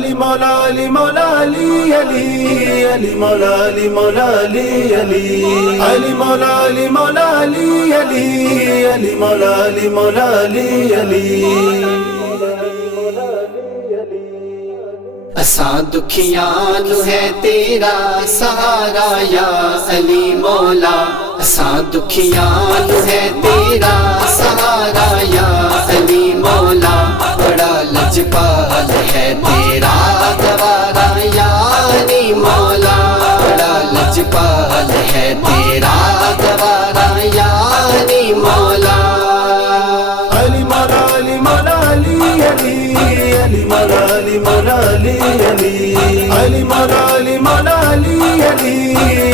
علی مولا علی مولا علی علی علی مولا علی مولا علی علی علی مولا علی مولا علی علی علی مولا علی مولا علی علی اساں دکھیاں نو ہے تیرا سہارا یا علی مولا، اساں دکھیاں نو ہے تیرا سہارا یا علی مولا، بڑا لجپال ہے تیرا گوارا یا علی مولا، بڑا لجپال ہے تیرا گوارا یا علی مولا۔ علی مولا علی مولا علی علی علی مولا علی مولا علی علی علی مولا علی مولا علی علی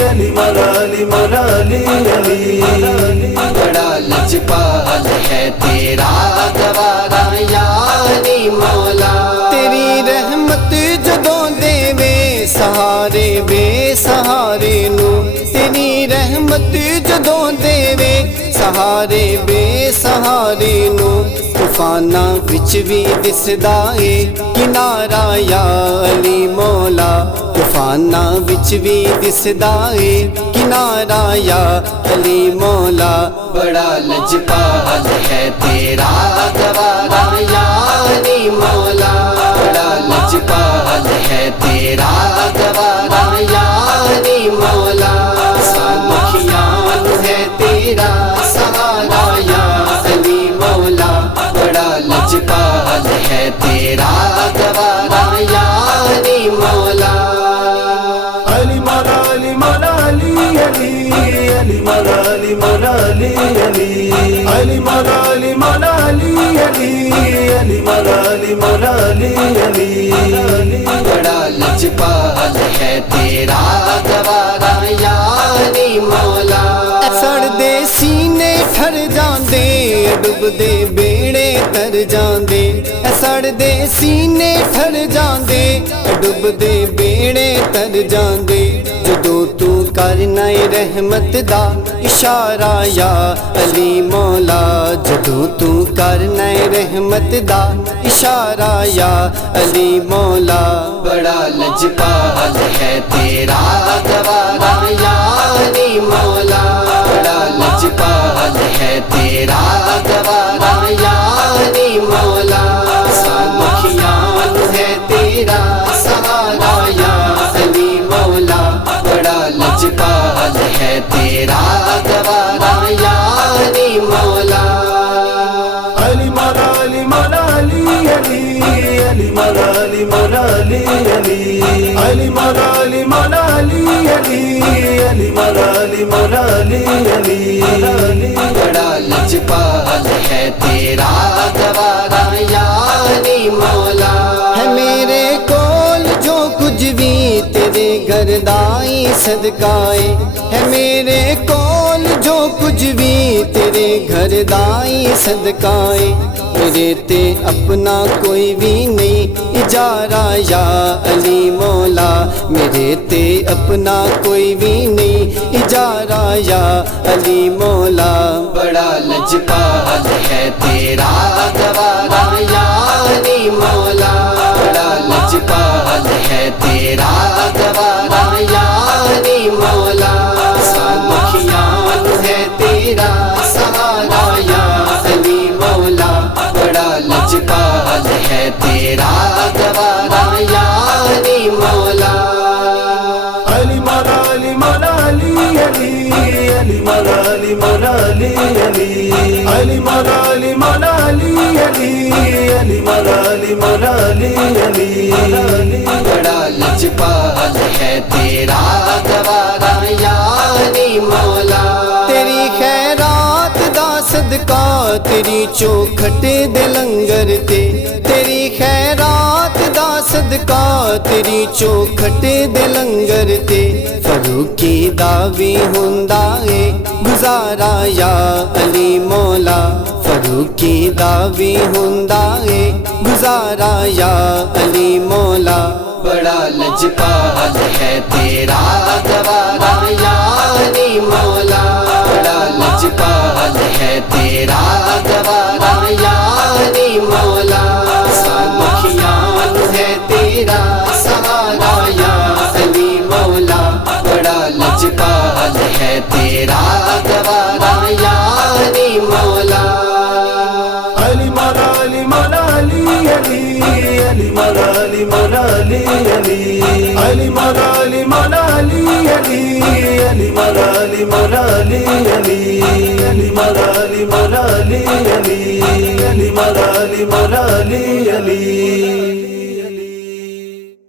علی مولا علی مولا علی علی بڑا لجپال ہے تیرا گوارا یا علی مولا، تیری رحمت جدوں دے وے سہارے بے سہارے نو، تیری رحمت جدوں دے وے سہارے بے سہارے نو، طوفاناں وچ وی دسدا اے کنارا یا علی مولا، طوفاناں وچ وی دسدا اے کنارا یا علی مولا، بڑا لجپال ہے تیرا گوارا یا علی مولا، بڑا لجپال ہے تیرا گوارا یا علی مولا، سانکھیاں نو ہے تیرا سہارا یا علی مولا، بڑا لجپال ہے تیرا گوارا یا علی مولا۔ علی مولا علی مولا علی علی علی مولا علی مولا علی علی علی مولا علی مولا علی علی علی مولا علی مولا علی علی بڑا لجپال ہے تیرا گوارا یا علی مولا، سڑ دے سینے ٹھر جاندے ڈب دے بیڑے تر جاندے، سڑ دے سینے ٹھر جاندے ڈب دے بیڑے تر جاندے، جدوں تو کرنا رحمت دا اشارہ یا علی مولا، جدوں تو کرنا رحمت دا اشارہ یا علی مولا، بڑا لجپال ہے تیرا گوارا یا علی مولا، بڑا لجپال ہے تیرا گوارا یا علی مولا، سانکھیاں نو ہے تیرا سہارا یا علی مولا، بڑا لجپال ہے تیرا گوارا یا علی مولا۔ علی مولا علی مولا علی علی علی مولا علی مولا علی علی علی مولا علی مولا علی علی علی مولا علی مولا علی علی بڑا لجپال ہے تیرا گوارا یا علی مولا، ہے میرے کول جو کچھ بھی تیرے گھردائی صدقائے، ہے میرے کول جو کچھ بھی تیرے گھردائی صدقائے، میرے تے اپنا کوئی بھی نہیں اجارہ یا علی مولا، میرے تے اپنا کوئی بھی نہیں اجارہ یا علی مولا، بڑا لجپال ہے تیرا گوارا یا علی مولا، بڑا لجپال ہے تیرا گوارا یا علی مولا، سانکھیاں نو ہے تیرا سہارا یا علی مولا، بڑا لجپال ہے تیرا گوارا یا علی مولا۔ علی مولا علی مولا علی علی علی مولا علی مولا علی علی علی مولا علی مولا علی علی علی مولا علی مولا علی علی بڑا لجپال ہے تیرا گوارا یا علی مولا، تیری خیرات دا صدقہ تیری چوکھٹ دے لنگر تے، تیری خیرات دا صدقہ تیری چوکھٹ دے لنگر تے، فروخی دا وی ہوندا اے گزارا یا علی مولا، فروخی دا وی ہوندا اے گزارا یا علی مولا، بڑا لجپال ہے تیرا گوارا یا علی مولا، بڑا لجپال ہے تیرا گوارا یا علی مولا، سانکھیاں نو ہے تیرا تیرا سہارا یا علی مولا، بڑا لجپال ہے تیرا گوارا یا علی مولا۔ علی مولا علی مولا علی علی علی مولا علی مولا علی علی علی مولا علی مولا علی علی علی مولا علی مولا علی علی علی مولا علی مولا علی علی علی مولا علی مولا علی علی